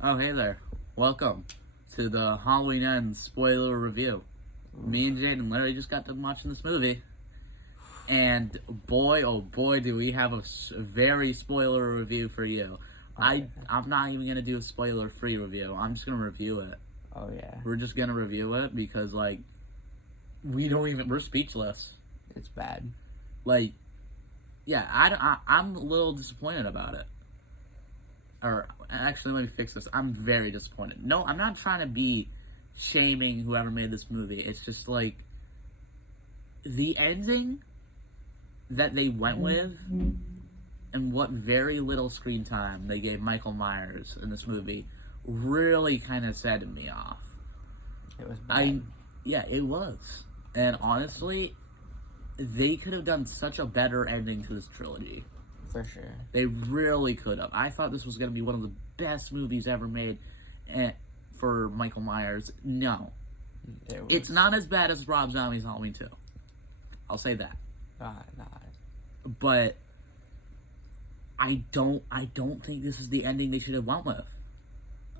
Oh, hey there. Welcome to the Halloween Ends spoiler review. Me and Jaden literally just got done watching this movie. And boy, oh boy, do we have a very spoiler review for you. I'm not even going to do a spoiler-free review. I'm just going to review it. Oh, yeah. We're just going to review it because, we're speechless. It's bad. I'm a little disappointed about it. Or, actually, let me fix this. I'm very disappointed. No, I'm not trying to be shaming whoever made this movie. It's just, the ending that they went with and what very little screen time they gave Michael Myers in this movie really kind of set me off. It was bad. It was. And honestly, they could have done such a better ending to this trilogy. For sure. They really could have. I thought this was going to be one of the best movies ever made for Michael Myers. No. It's not as bad as Rob Zombie's Halloween 2. I'll say that. Not. But I don't think this is the ending they should have went with.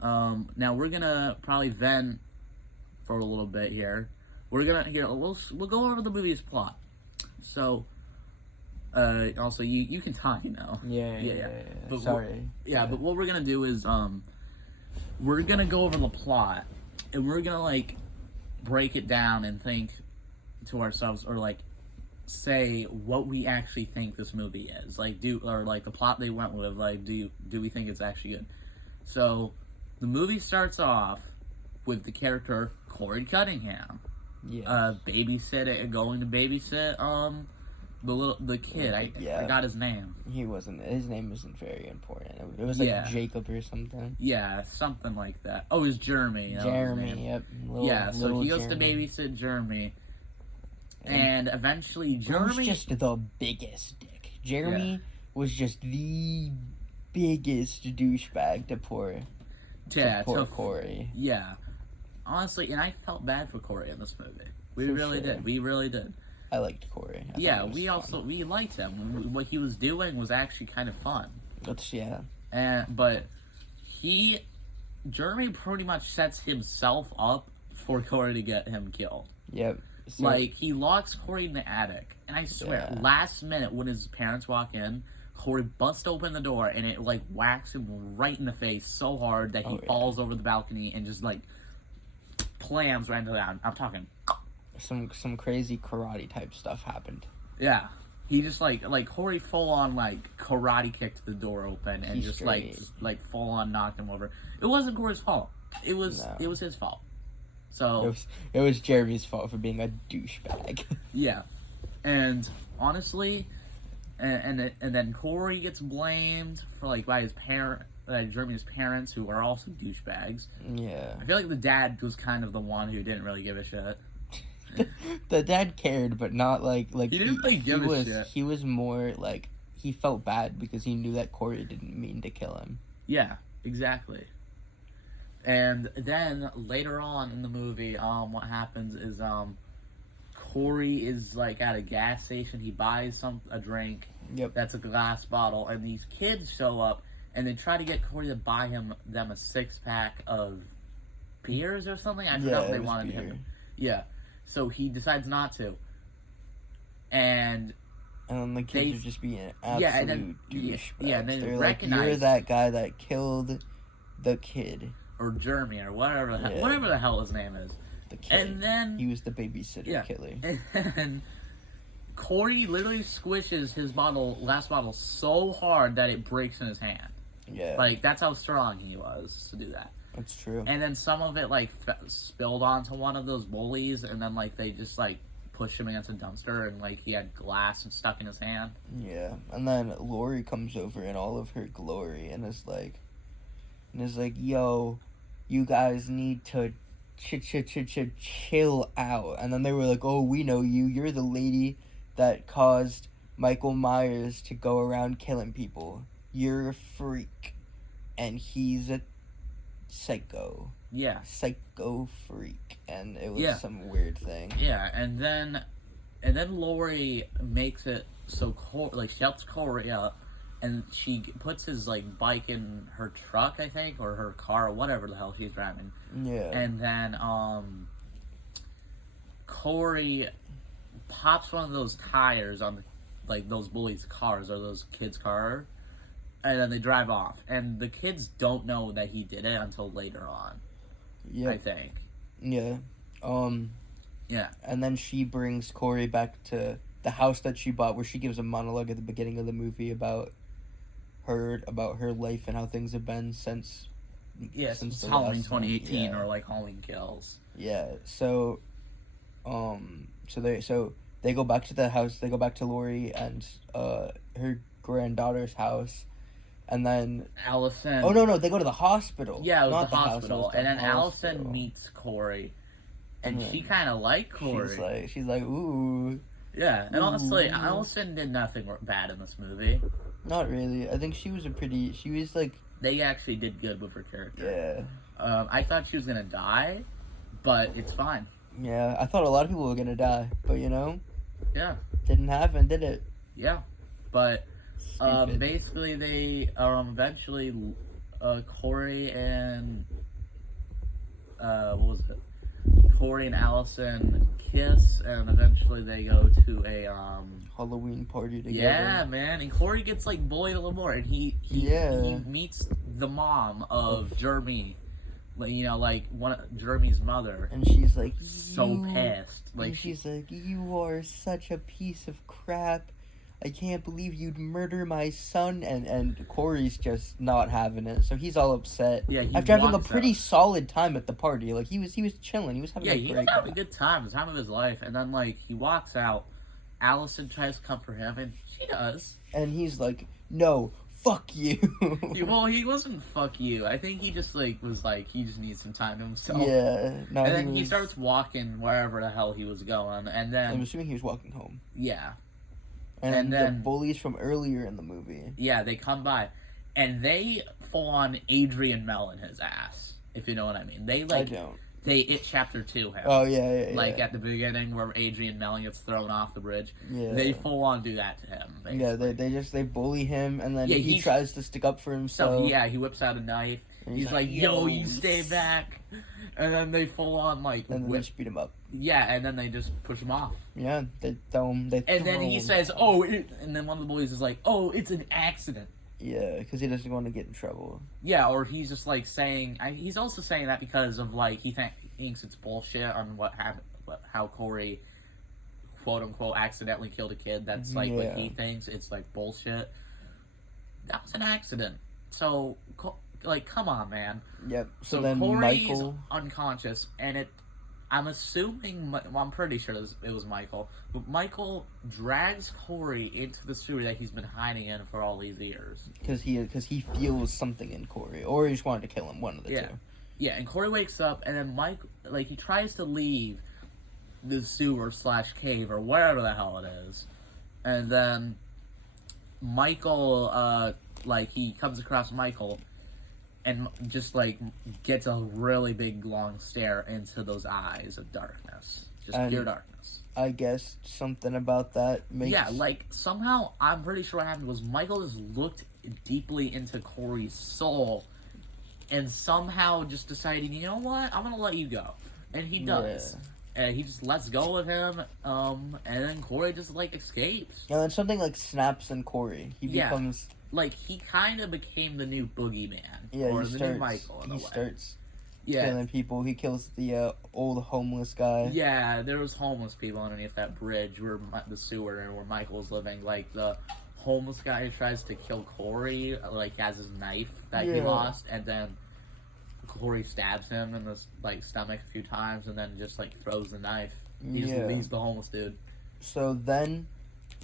Now we're gonna probably vent for a little bit here. We'll go over the movie's plot. So, also you can talk, you know. Yeah. But Sorry. But what we're gonna do is we're gonna go over the plot and we're gonna break it down and think to ourselves, or say what we actually think this movie is. The plot they went with, do we think it's actually good? So the movie starts off with the character Corey Cunningham. Yeah. Going to babysit the kid. I forgot his name. His name isn't very important. It was Jacob or something. Yeah, something like that. Oh, it was Jeremy. Jeremy, yep. So he goes to babysit Jeremy. And eventually Jeremy was just the biggest dick. Jeremy was just the biggest douchebag to poor Corey. Yeah. Honestly, and I felt bad for Corey in this movie. We really did. I liked Corey. We liked him. What he was doing was actually kind of fun. But Jeremy pretty much sets himself up for Corey to get him killed. Yep. So, he locks Corey in the attic, and I swear, last minute when his parents walk in, Corey busts open the door, and it whacks him right in the face so hard that he falls over the balcony and just plams right into that. I'm talking. Some crazy karate type stuff happened. Yeah, he just Corey full on karate kicked the door open and just full on knocked him over. It wasn't Corey's fault. It was his fault. So it was Jeremy's fault for being a douchebag. Yeah, and honestly, and then Corey gets blamed for by his Jeremy's parents, who are also douchebags. Yeah, I feel like the dad was kind of the one who didn't really give a shit. The dad cared, but not he didn't really give a shit. He was more he felt bad because he knew that Corey didn't mean to kill him. Yeah, exactly. And then later on in the movie, what happens is Corey is at a gas station. He buys a drink. Yep. That's a glass bottle, and these kids show up and they try to get Corey to buy them a 6-pack of beers or something. I forgot what they wanted him. Yeah. So he decides not to. And then the kids are just being absolute douchebags. Yeah, and then they're recognize you're that guy that killed the kid. Or Jeremy, or whatever the hell his name is. The kid. And then he was the babysitter killer. And Corey literally squishes his last bottle so hard that it breaks in his hand. Yeah. That's how strong he was to do that. That's true. And then some of it spilled onto one of those bullies, and then they just pushed him against a dumpster, and he had glass and stuck in his hand. Yeah. And then Lori comes over in all of her glory and is yo, you guys need to chill out. And then they were oh, we know you. You're the lady that caused Michael Myers to go around killing people. You're a freak. And he's a psycho. Yeah. Psycho freak. And it was some weird thing. Yeah, and then Lori makes it so she helps Corey up and she puts his like bike in her truck, I think, or her car, or whatever the hell she's driving. Yeah. And then Corey pops one of those tires on like those bullies' cars or those kids' car, and then they drive off. And the kids don't know that he did it until later on. Yeah. I think. Yeah. Yeah. And then she brings Corey back to the house that she bought, where she gives a monologue at the beginning of the movie about her life and how things have been since Since the Halloween last one. 2018 Yeah. or like Halloween Kills. Yeah. So they go back to the house. They go back to Lori and her granddaughter's house, and then Allison. oh no, they go to the hospital. Yeah, it was Not the house, it hospital, was the and then hospital. Allison meets Corey, and Yeah. she kind of liked Corey. She's like, ooh. Yeah, and honestly, Ooh. Allison did nothing bad in this movie. Not really. I think she was like, They actually did good with her character. yeah. I thought she was gonna die, but it's fine. Yeah, I thought a lot of people were gonna die, but Yeah, didn't happen, did it? yeah, but Stupid. basically they eventually Corey and what was it? Corey and Allison kiss, and eventually they go to a Halloween party together. yeah, man, and Corey gets like bullied a little more, and he meets the mom of Jeremy, like one of Jeremy's mother. And she's like, So pissed, like and she's like, you are such a piece of crap. I can't believe you'd murder my son. And Corey's just not having it, so he's all upset. Yeah, he after having a walks pretty out. solid time at the party, like he was chilling. He was having Yeah, a he was great having a time. good time, the time of his life, and then like he walks out. Allison tries to comfort him, and she does. And he's like, no, fuck you. Well, he wasn't fuck you. I think he just was like he just needs some time to himself. Yeah. No, And then he was- starts walking wherever the hell he was going, and I'm then assuming he was walking home. yeah, And then- the bullies from earlier in the movie. yeah, they come by, and they full on Adrian Mellon his ass. If you know what I mean, they I don't. It chapter 2 him. Oh yeah. Like at the beginning where Adrian Mellon gets thrown off the bridge, Yeah. they full on do that to him. Yeah, Basically. they bully him, and then Yeah, he he's- tries to stick up for himself. So yeah, he whips out a knife. And He's like, "Yo, you stay back," and then they full on like And then they whip. just beat him up. Yeah, and then they just push him off. Yeah, they throw him. They And then throw he him. says, and then one of the bullies is like, "Oh, it's an accident." Yeah, because he doesn't want to get in trouble. Yeah, or he's just like saying. He's also saying that because of like he thinks it's bullshit on what happened, how Corey, quote unquote, accidentally killed a kid. That's like what he thinks. It's like bullshit. That was an accident. So, like, come on, man. Yep. So So then Corey's Michael. unconscious, and I'm assuming, well, I'm pretty sure it was Michael, but Michael drags Corey into the sewer that he's been hiding in for all these years. Because he feels something in Corey, or he just wanted to kill him. One of the two. Yeah, and Corey wakes up, and then Mike, like, he tries to leave the sewer / cave or wherever the hell it is, and then Michael, he comes across Michael, and just gets a really big long stare into those eyes of darkness, just And pure darkness. I guess something about that makes. Yeah, somehow I'm pretty sure what happened was Michael just looked deeply into Corey's soul, and somehow just decided, you know what, I'm gonna let you go, and he does. Yeah. And he just lets go of him, and then Corey just escapes. And then something snaps in Corey. He Yeah. becomes. He kind of became the new boogeyman, Yeah, or he the starts. new Michael in a He way. starts Yeah, killing people. He kills the old homeless guy. yeah. There was homeless people underneath that bridge where the sewer and where Michael's living. Like the homeless guy who tries to kill Corey, has his knife that he Yeah. lost, and then Corey stabs him in the stomach a few times, and then just throws the knife. He just Yeah. leaves the homeless dude So then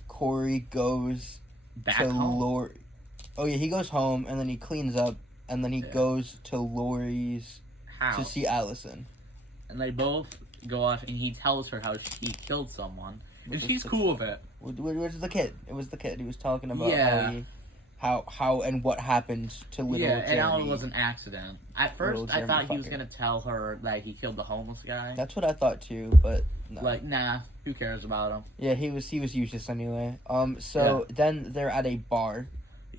Corey goes back to home. Lori. Oh yeah, he goes home and then he cleans up and then he Yeah. goes to Lori's House. to see Allison. And they both go off, and he tells her how he killed someone, and Which is she's the- cool with it. Which was the kid. It was the kid. He was talking about Yeah. how and what happened to little Yeah, Jeremy. and how it was an accident. At first, Little I Jeremy thought he was fucker. gonna tell her that he killed the homeless guy. That's what I thought too, but no. Nah, who cares about him? Yeah, he was useless anyway. So then they're at a bar,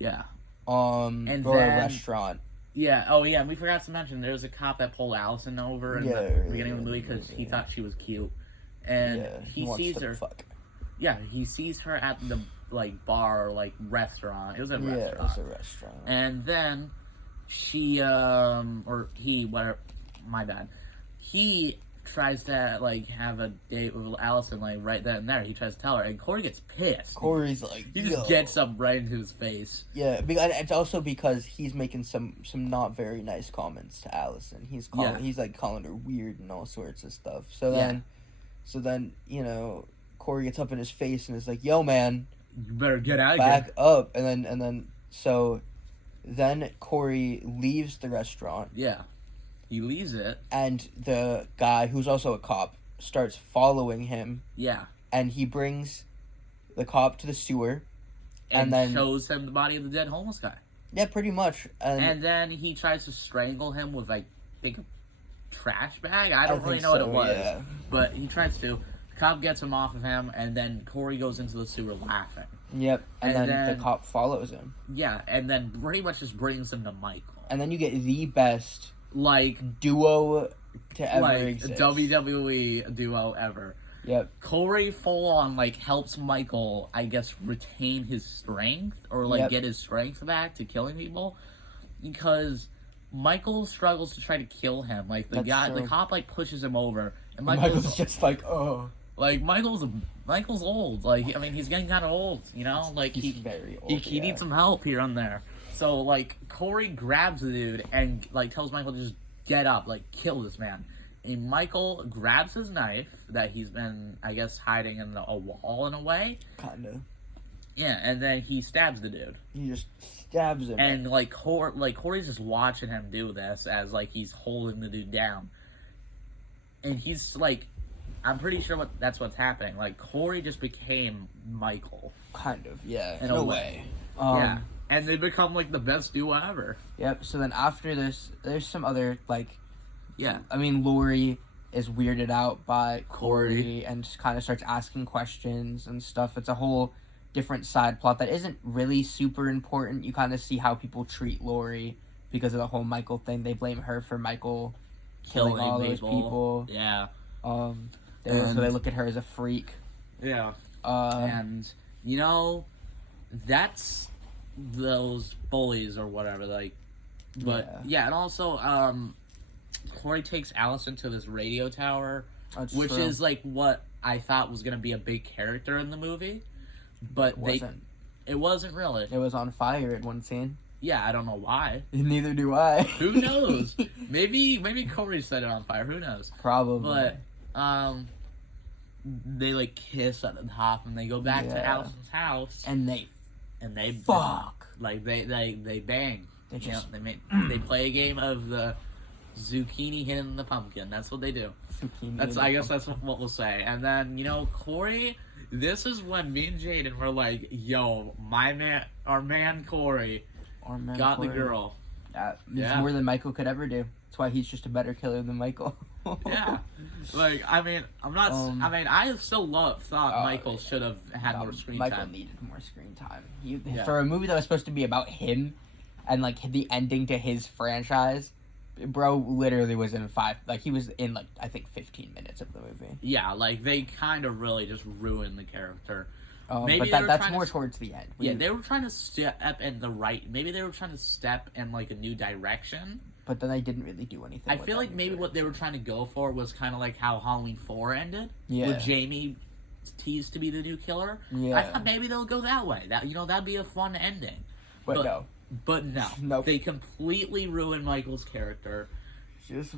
Yeah. or then- a restaurant. Yeah. Oh, yeah. And we forgot to mention there was a cop that pulled Allison over in the beginning of the movie because he thought she was cute, and Yeah, he wants sees to her. Fuck. Yeah, he sees her at the bar or restaurant. It was a Yeah, restaurant. it was a restaurant. And then she or he, whatever. My bad. He tries to have a date with Allison right then and there. He tries to tell her, and Corey gets pissed. Corey's like, He just gets up right into his face. Yeah, it's also because he's making some not very nice comments to Allison. He's calling her weird and all sorts of stuff. So then Corey gets up in his face and is like, "Yo, man, You better get out of back here." up." And then Corey leaves the restaurant. Yeah, he leaves it. And the guy who's also a cop starts following him. Yeah, and he brings the cop to the sewer. and then shows him the body of the dead homeless guy. Yeah, pretty much. And then he tries to strangle him with think a trash bag. I don't really know what it was, yeah. but he tries to. The cop gets him off of him, and then Corey goes into the sewer laughing. Yep, and then then the cop follows him. Yeah, and then pretty much just brings him to Michael. And then you get the best duo to ever exist. WWE duo ever. Yep. Corey full on helps Michael, I guess, retain his strength or get his strength back to killing people, because Michael struggles to try to kill him. The cop pushes him over, and Michael's just oh. Michael's old. He's getting kind of old. He's very old. He needs some help here and there. So Corey grabs the dude and tells Michael to just get up, kill this man. And Michael grabs his knife that he's been, I guess, hiding in a wall in a way. Kinda. Yeah, and then he stabs the dude. He just stabs him. And Corey's just watching him do this as he's holding the dude down. And he's I'm pretty sure that's what's happening. Corey just became Michael. Kind of, yeah. In a way. Yeah. And they become the best duo ever. Yep. So then after this, there's some other yeah. Laurie is weirded out by Corey and just kind of starts asking questions and stuff. It's a whole different side plot that isn't really super important. You kind of see how people treat Laurie because of the whole Michael thing. They blame her for Michael killing all those people. Yeah. So they look at her as a freak. Yeah. And that's those bullies or whatever. And also Corey takes Allison to this radio tower, which is what I thought was gonna be a big character in the movie, but it wasn't really. It was on fire at one scene. Yeah, I don't know why. Neither do I. Who knows? maybe Corey set it on fire. Who knows? Probably. But they kiss at the top and they go back to Allison's house and they fuck. They bang. They play a game of the zucchini hitting the pumpkin. That's what they do. I guess that's what we'll say. And then Corey. This is when me and Jaden were like, "Yo, our man Corey, got the girl." Yeah, more than Michael could ever do. That's why he's just a better killer than Michael. Yeah, I'm not. I still thought Michael should have had more screen time. Michael needed more screen time. For a movie that was supposed to be about him, and the ending to his franchise. Bro literally was in he was in I think 15 minutes of the movie. Yeah, they kind of really just ruined the character. But that's more towards the end. They were trying to step in maybe they were trying to step in a new direction. But then they didn't really do anything. I feel maybe what they were trying to go for was kind of how Halloween 4 ended. Yeah. With Jamie teased to be the new killer. Yeah. I thought maybe they'll go that way. That'd be a fun ending. But no. But no. Nope. They completely ruined Michael's character. Just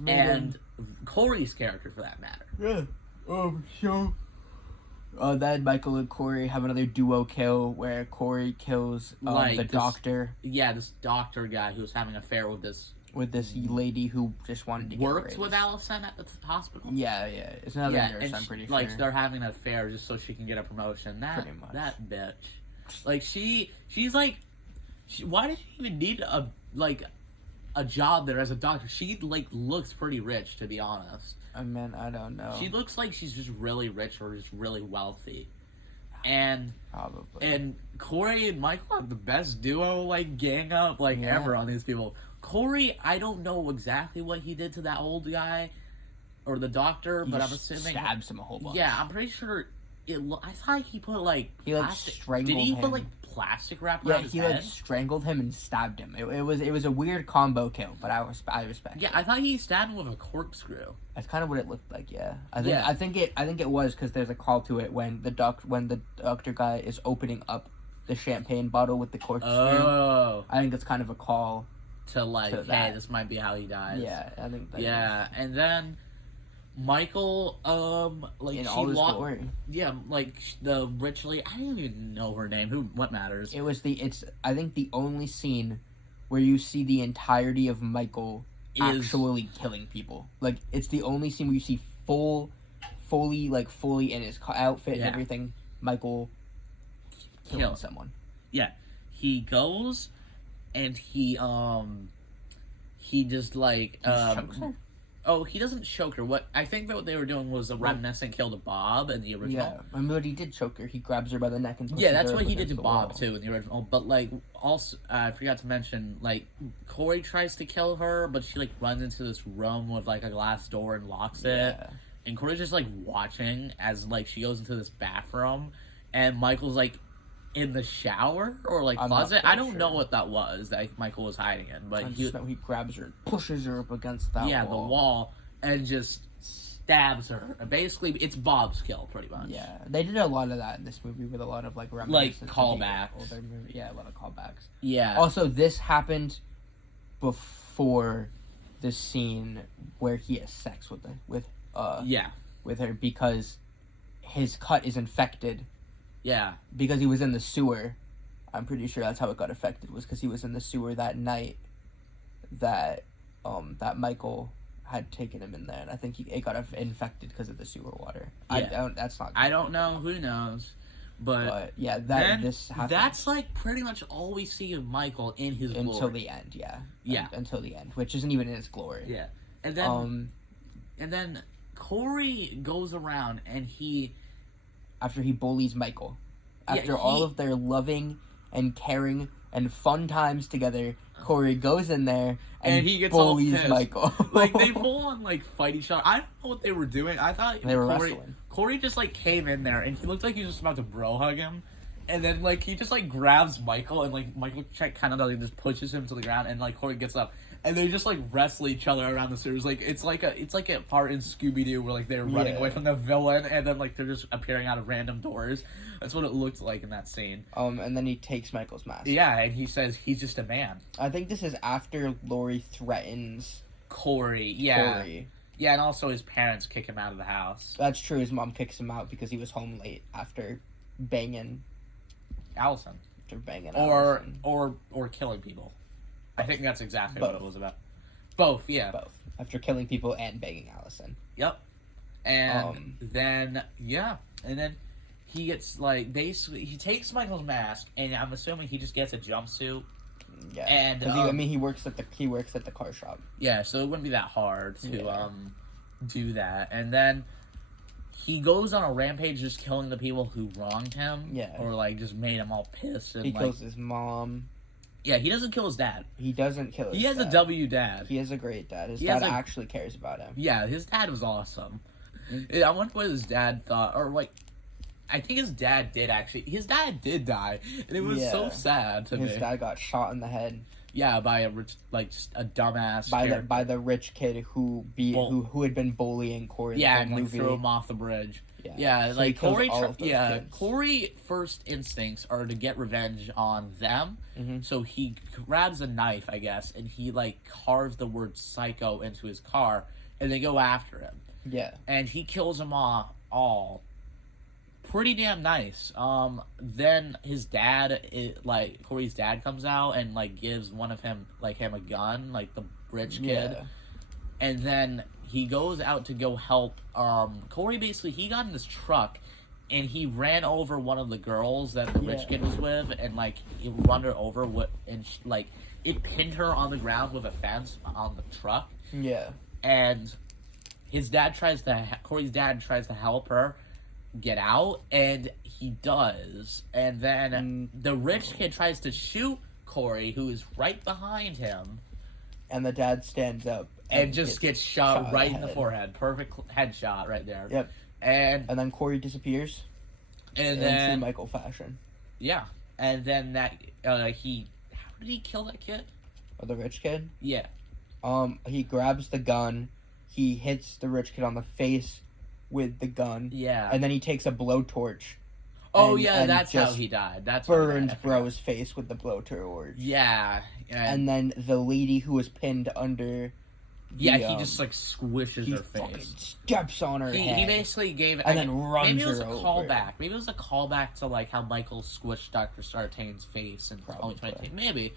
Corey's character, for that matter. Yeah. Then Michael and Corey have another duo kill where Corey kills the doctor. Yeah, this doctor guy who was having an affair with this lady who just wanted to works with Allison at the hospital. Yeah. It's another nurse, I'm pretty sure. They're having an affair just so she can get a promotion. Pretty much. That bitch. She's why did she even need a job there as a doctor? She looks pretty rich, to be honest. I don't know. She looks like she's just really rich or just really wealthy. and Probably. Corey and Michael have the best duo like gang up like Yeah. ever on these people. Corey, I don't know exactly what he did to that old guy or the doctor, He but I'm just assuming. stabs him a whole bunch. Yeah, I'm pretty sure. I thought he put like He, like, plastic. strangled Did he him. put like plastic wrap Yeah, around his he head? like strangled him and stabbed him. It was a weird combo kill, but I respect. Yeah, it. I thought he stabbed him with a corkscrew. That's kind of what it looked like. Yeah, Yeah. I think it was because there's a call to it when the doctor guy is opening up the champagne bottle with the corkscrew. Oh, I think it's kind of a call. to like, To hey, that. this might be how he dies. Yeah, I think. That Yeah, and then Michael, like in she all his lost. glory. Yeah, like the rich lady. I don't even know her name. What matters? It's I think the only scene where you see the entirety of Michael actually killing people. Like it's the only scene where you see fully in his outfit and Yeah. everything. Michael killing Kill. someone. Yeah, he goes and he just like Chokes her? oh, he doesn't choke her. What I think that what they were doing was a reminiscent kill to Bob in the original. Yeah, remember what he did? Choke her. He grabs her by the neck and pushes Yeah, that's her what up he did against to the Bob wall. too in the original. But like, also, I forgot to mention, like, Corey tries to kill her, but she like runs into this room with like a glass door and locks it. Yeah. And Corey's just like watching as like she goes into this bathroom, and Michael's like in the shower or like I'm not closet. quite I don't know sure. what that was that Michael was hiding in, but I just know he grabs her and pushes her up against that yeah, wall. the wall, and just stabs her. Basically, it's Bob's kill, pretty much. Yeah, they did a lot of that in this movie with a lot of like reminiscence of the callbacks. older movie. Yeah, a lot of callbacks. Yeah. Also, this happened before the scene where he has sex with Yeah. with her because his cut is infected Yeah. because he was in the sewer. I'm pretty sure that's how it got affected, was because he was in the sewer that night that that Michael had taken him in there, and I think it got infected because of the sewer water. Yeah. That's not. I don't know. Who knows? But yeah, then this happened that's like pretty much all we see of Michael in his until glory. the end. Yeah, Yeah. until the end, which isn't even in his glory. Yeah, and then Corey goes around and he After he bullies Michael, Yeah, after all of their loving and caring and fun times together, Corey goes in there and he gets all bullies pissed. Michael. like they full on like fight each other. I don't know what they were doing. I thought They were Corey, wrestling. Corey just like came in there and he looked like he was just about to bro hug him. And then like he just like grabs Michael and like Michael kind of like just pushes him to the ground and like Corey gets up and they just like wrestle each other around the sewers. Like it's like a part in Scooby Doo where like they're running Yeah. away from the villain and then like they're just appearing out of random doors. That's what it looked like in that scene. And then he takes Michael's mask. Yeah, and he says he's just a man. I think this is after Laurie threatens Corey, yeah. Corey. Yeah, and also his parents kick him out of the house. That's true. His mom kicks him out because he was home late after banging. Allison. Allison. Or killing people. I think that's exactly what it was about. Both, yeah. Both. After killing people and banging Allison. Yep. And then he gets like basically he takes Michael's mask and I'm assuming he just gets a jumpsuit. Yeah. And, Because he works at the car shop. Yeah, so it wouldn't be that hard to Yeah. do that. And then he goes on a rampage just killing the people who wronged him. Yeah. Or like just made him all pissed and He like kills his mom. yeah, he doesn't kill his dad. He doesn't kill his He has dad. a W dad. He has a great dad. His He dad has a- actually cares about him. Yeah, his dad was awesome. Mm-hmm. I wonder what his dad thought, or like, I think his dad did actually. His dad did die, and it was so Yeah. sad to His me. dad got shot in the head Yeah, by a rich, like just a dumbass. by the rich kid who had been bullying Corey. in the yeah, whole and like movie. threw him off the bridge. Yeah, Yeah, So he like kills Corey. all of those kids. Corey first instincts are to get revenge on them. Mhm. So he grabs a knife, I guess, and he like carves the word "psycho" into his car, and they go after him. Yeah. And he kills them all. Pretty damn nice. Then his dad, Corey's dad, comes out and like gives one of him a gun, like the rich kid. Yeah. And then he goes out to go help. Corey basically he got in this truck, and he ran over one of the girls that the rich Yeah. kid was with, and like he run her over it pinned her on the ground with a fence on the truck. Yeah. And his dad Corey's dad tries to help her, get out, and he does. And then the rich kid tries to shoot Corey, who is right behind him, and the dad stands up and just gets shot right in the head. forehead. Perfect headshot right there. Yep. And then Corey disappears. And in then true Michael fashion. Yeah. And then that he how did he kill that kid? Or the rich kid? Yeah. He grabs the gun. He hits the rich kid on the face with the gun. Yeah. And then he takes a blowtorch. Oh, yeah, that's how he died. That's burns bro's face with the blowtorch. Yeah. And then the lady who was pinned under... he just, like, squishes her face. He fucking steps on her head. He basically gave... And then runs maybe it was her a over. callback. Maybe it was a callback to, like, how Michael squished Dr. Sartain's face in 2020. Maybe.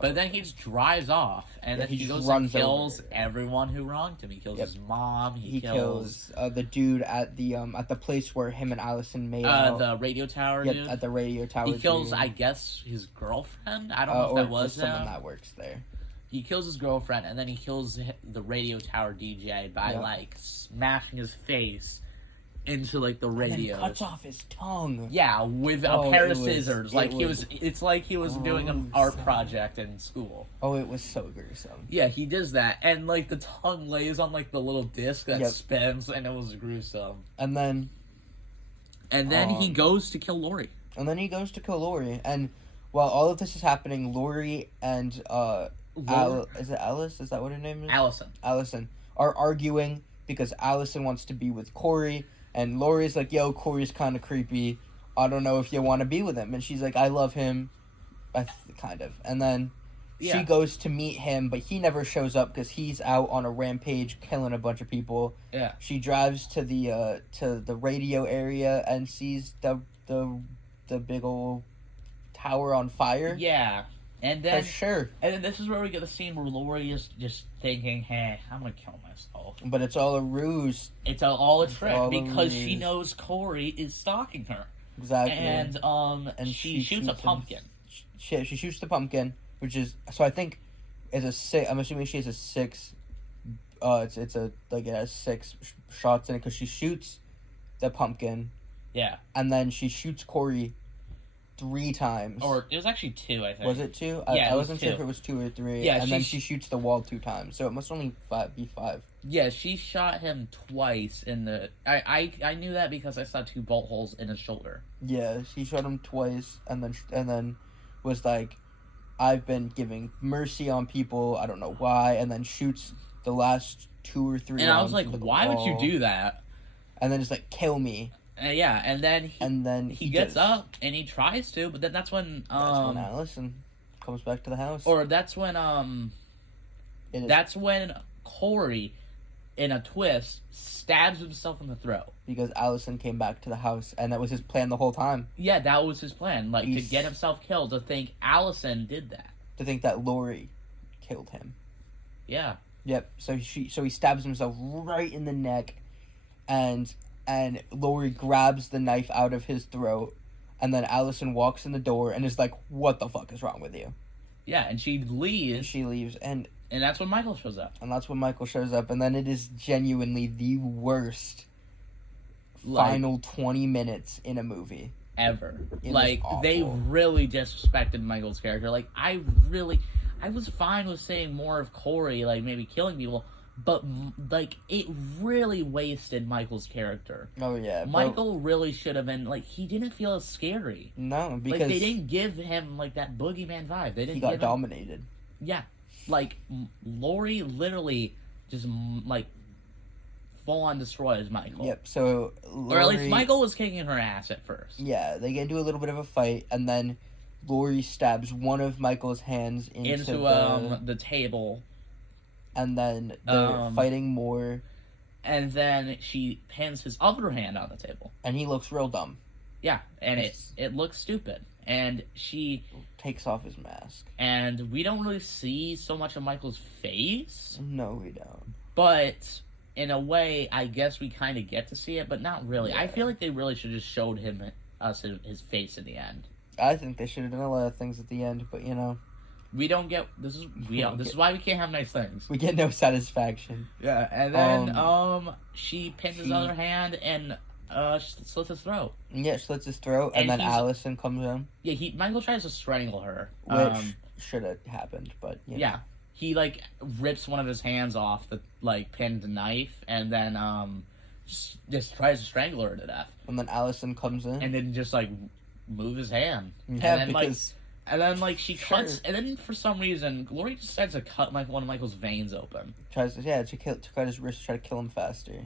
But then he just drives off, and then he goes and kills everyone who wronged him. He kills his mom. He kills the dude at the place where him and Allison made out. The radio tower dude. At the radio tower. He kills, I guess, his girlfriend. I don't know if that was someone that works there. He kills his girlfriend, and then he kills the radio tower DJ by like smashing his face into like the radio. And then cuts off his tongue. Yeah, with a pair of scissors. It's like he was doing an art project in school. Oh, it was so gruesome. Yeah, he does that, and like the tongue lays on like the little disc that spins, and it was gruesome. And then he goes to kill Laurie. And while all of this is happening, Laurie and is it Alice? Is that what her name is? Allison are arguing because Allison wants to be with Corey. And Laurie's like, yo, Corey's kind of creepy. I don't know if you want to be with him. And she's like, I love him. Kind of. And then she goes to meet him, but he never shows up because he's out on a rampage killing a bunch of people. Yeah. She drives to the radio area and sees the big old tower on fire. Yeah. And then sure. And then this is where we get the scene where Laurie is just thinking, hey, I'm going to kill myself. But it's all a ruse. It's all a trick because she knows Corey is stalking her. Exactly. And she shoots a pumpkin. She shoots the pumpkin, which is... So I think it's a 6... I'm assuming she has a 6... It's a... Like, it has 6 shots in it because she shoots the pumpkin. Yeah. And then she shoots Corey 3 times. Or it was actually 2, I think. Was it 2? Yeah, I wasn't sure if it was 2 or 3. Yeah, and then she shoots the wall 2 times. So it must only be 5. Yeah, she shot him twice in the... I knew that because I saw 2 bolt holes in his shoulder. Yeah, she shot him twice and then was like, I've been giving mercy on people, I don't know why, and then shoots the last 2 or 3 And I was like, why would you do that? And then just like, kill me. Yeah, and then he gets up and he tries to, but then that's when Allison comes back to the house. Or that's when Corey, in a twist, stabs himself in the throat. Because Allison came back to the house, and that was his plan the whole time. Yeah, that was his plan, like to get himself killed, to think Allison did that. To think that Laurie killed him. Yeah. Yep. So he stabs himself right in the neck, and Laurie grabs the knife out of his throat, and then Allison walks in the door and is like, what the fuck is wrong with you? Yeah, and she leaves. And that's when Michael shows up. And then it is genuinely the worst final 20 minutes in a movie. Ever. Like, they really disrespected Michael's character. Like, I was fine with saying more of Corey, like, maybe killing people, but, like, it really wasted Michael's character. Oh, yeah. Michael really should have been, like, he didn't feel as scary. No, because... Like, they didn't give him, like, that boogeyman vibe. They didn't He got dominated. Yeah. Like, Laurie literally just, like, full-on destroys Michael. Yep, so Laurie... Or at least Michael was kicking her ass at first. Yeah, they get into a little bit of a fight, and then Laurie stabs one of Michael's hands into the table. And then they're fighting more. And then she pins his other hand on the table. And he looks real dumb. Yeah, and it looks stupid. And she... takes off his mask. And we don't really see so much of Michael's face. No, we don't. But, in a way, I guess we kind of get to see it, but not really. Yeah. I feel like they really should have just showed us his face in the end. I think they should have done a lot of things at the end, but, you know... We don't get... This is why we can't have nice things. We get no satisfaction. Yeah, and then she pins his other hand, and slits his throat. Yeah, slits his throat, and then he's- Allison comes in, Yeah, Michael tries to strangle her. which should have happened, but you know. Yeah, he like rips one of his hands off the like pinned knife, and then just tries to strangle her to death, And then Allison comes in. and then just like move his hand. Yeah, and then, because and then like she Sure. cuts, and then for some reason Glory decides to cut like one of Michael's veins open. tries to cut his wrist, try to kill him faster.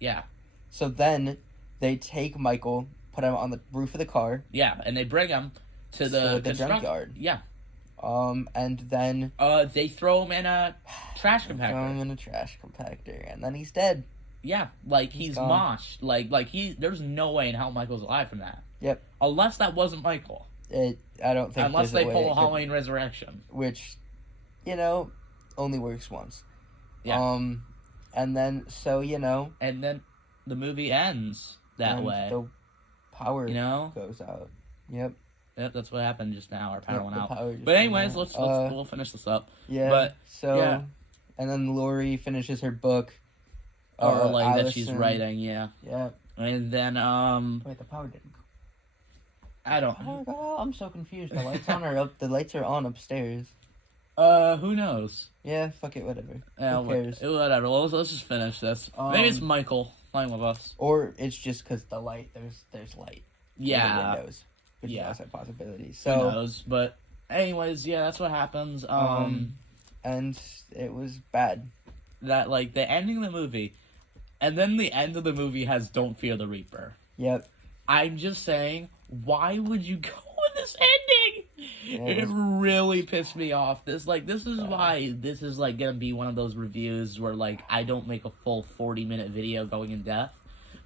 Yeah, So then they take Michael, put him on the roof of the car, yeah, and they bring him to the junkyard. Yeah, and then they throw him in a trash throw compactor. him in a trash compactor, and then he's dead. Yeah, like he's gone. moshed. Like there's no way in hell Michael's alive from that. Yep. Unless that wasn't Michael. I don't think Unless there's they a way pull it a could- Halloween Resurrection. which, only works once. Yeah. And then And then the movie ends that and way. the power You know? goes out. Yep. Yep, that's what happened just now. Our power Yep, went the out. power just But anyways, went let's out. we'll finish this up. Yeah. But, so yeah. and then Lori finishes her book. Or like that she's Allison- writing, yeah. Yeah. And then Wait, the power didn't go. I don't Oh, I'm so confused. The lights on are up. The lights are on upstairs. who knows? Yeah, fuck it, whatever. Yeah, Who cares? whatever. Let's just finish this. Maybe it's Michael playing with us. Or it's just because the light. There's light. In the Yeah. windows, which Yeah. is also a possibility. Who So knows? But anyways, yeah, that's what happens. and it was bad. That like the ending of the movie, and then the end of the movie has "Don't Fear the Reaper." Yep. I'm just saying, why would you go with this ending? Yeah, It it was really pissed me off. This is bad. why this is like gonna be one of those reviews where like I don't make a full 40-minute video going in depth.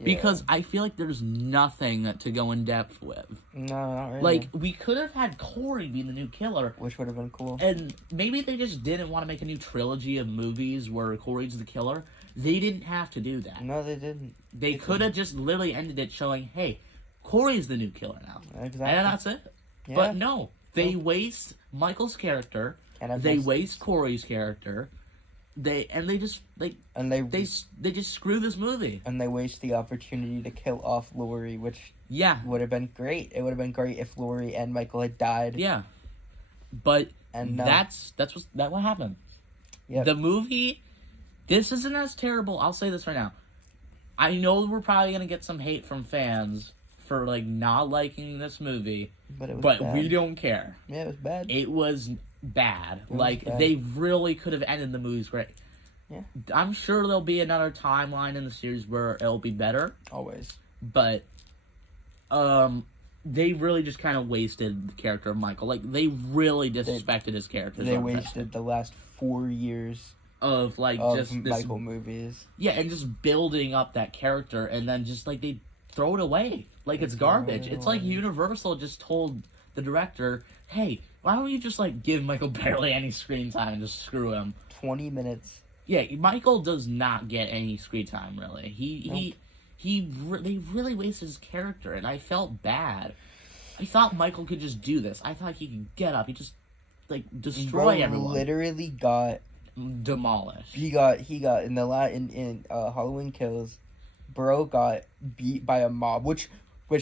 Because I feel like there's nothing to go in depth with. No, not really. Like, we could have had Corey be the new killer, which would have been cool. and maybe they just didn't want to make a new trilogy of movies where Corey's the killer. They didn't have to do that. No, they didn't. They could have just literally ended it showing, hey, Corey's the new killer now. Exactly. And that's it. Yeah. But no, they waste Michael's character. Can't have They both waste sides. Corey's character. They just And they just screw this movie. and they waste the opportunity to kill off Lori, which Yeah, would have been great. It would have been great if Lori and Michael had died. yeah. But And no. that's what happened. Yep. The movie, this isn't as terrible. I'll say this right now. I know we're probably gonna get some hate from fans for like not liking this movie, but it was but bad. we don't care. Yeah, it was bad. It was bad. was Like bad. they really could have ended the movies great. Yeah. I'm sure there'll be another timeline in the series where it'll be better, Always. but they really just kind of wasted the character of Michael. Like they really disrespected his character. They wasted the last 4 years of like of just this, Michael movies. yeah, and just building up that character, and then just like they throw it away like it's garbage. It's like Universal just told the director, "Hey, why don't you just like give Michael barely any screen time and just screw him?" 20 minutes. Yeah, Michael does not get any screen time really. They really wasted his character, and I felt bad. I thought Michael could just do this. I thought he could get up. He just like destroy Bro everyone, literally got demolish. he got in the in Halloween Kills, bro got beat by a mob, which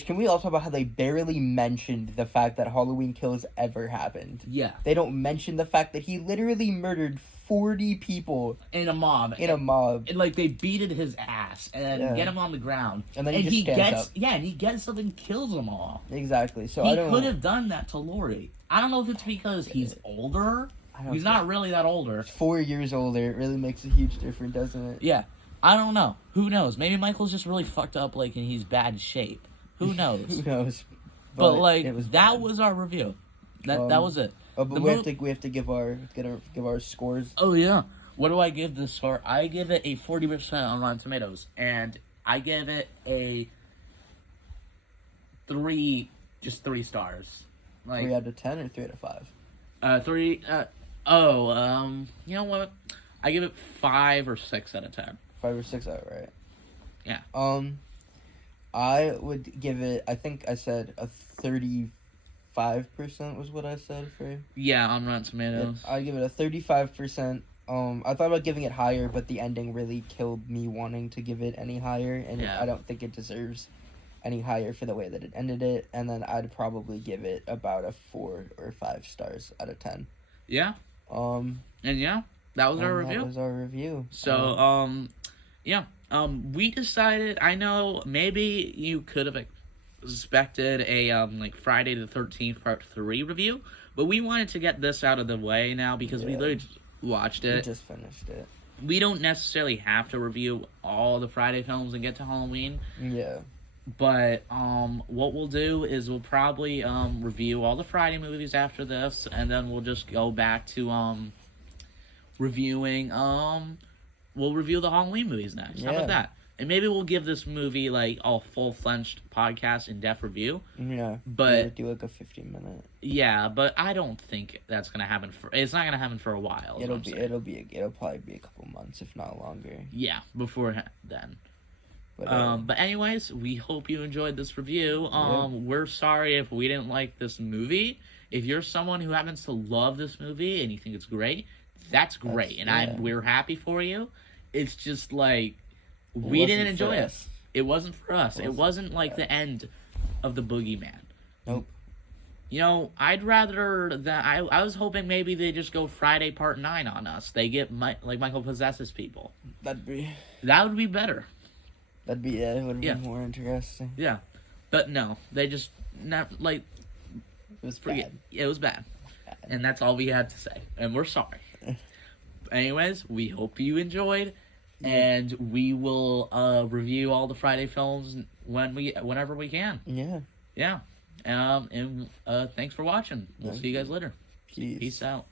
can we also talk about how they barely mentioned the fact that Halloween Kills ever happened. Yeah, They don't mention the fact that he literally murdered 40 people in a mob. in a mob. And like they beated his ass and then Yeah. get him on the ground, And then he just stands gets up. and he gets up and kills them all. Exactly. So He I don't could know. have done that to Lori. I don't know if it's because he's older. I don't He's think- not really that older. 4 years older. It really makes a huge difference, doesn't it? Yeah, I don't know. Who knows? Maybe Michael's just really fucked up, like, and he's bad shape. Who knows? Who knows? But like it was that bad. was our review. That Um, was it. Oh, but the we mo- have to give our scores. Oh yeah. What do I give this score? I give it a 40% on Rotten Tomatoes, and I give it a 3 stars. Like 3 out of 10 or 3 out of 5? 3. You know what? I give it 5 or 6 out of 10. 5 or 6 out, right? Yeah. I would give it. I think I said a 35% was what I said for. Yeah, on Rotten Tomatoes. I give it a 35%. I thought about giving it higher, but the ending really killed me wanting to give it any higher, and Yeah. I don't think it deserves any higher for the way that it ended it. And then I'd probably give it about a 4 or 5 stars out of 10. Yeah. Um, And yeah, that was our and review. That was our review. So, yeah. We decided, I know maybe you could have expected a, like, Friday the 13th Part 3 review, but we wanted to get this out of the way now because we Yeah. literally just watched we it. just finished it. We don't necessarily have to review all the Friday films and get to Halloween, Yeah. but, what we'll do is we'll probably, review all the Friday movies after this, and then we'll just go back to, reviewing, we'll review the Halloween movies next. How Yeah. about that? And maybe we'll give this movie like a full-fledged podcast in-depth review. Yeah. But do like a 15-minute. yeah, but I don't think that's gonna happen it's not gonna happen for a while. is what I'm saying. It'll probably be a couple months, if not longer. Yeah, before then. But But anyways, we hope you enjoyed this review. We're sorry if we didn't like this movie. If you're someone who happens to love this movie and you think it's great, that's great, we're happy for you. It's just like we didn't enjoy it. It wasn't for us. It wasn't like the end of the Boogeyman. Nope. You know, I'd rather that I was hoping maybe they just go Friday Part 9 on us. They get like Michael possesses people. That would be better. would be more interesting. Yeah, but no, they just not like It was forget. bad. It was bad, and that's all we had to say. And we're sorry. Anyways, we hope you enjoyed, and we will review all the Friday films whenever we can. Yeah. Yeah. And thanks for watching. We'll see you guys later. Peace. Peace out.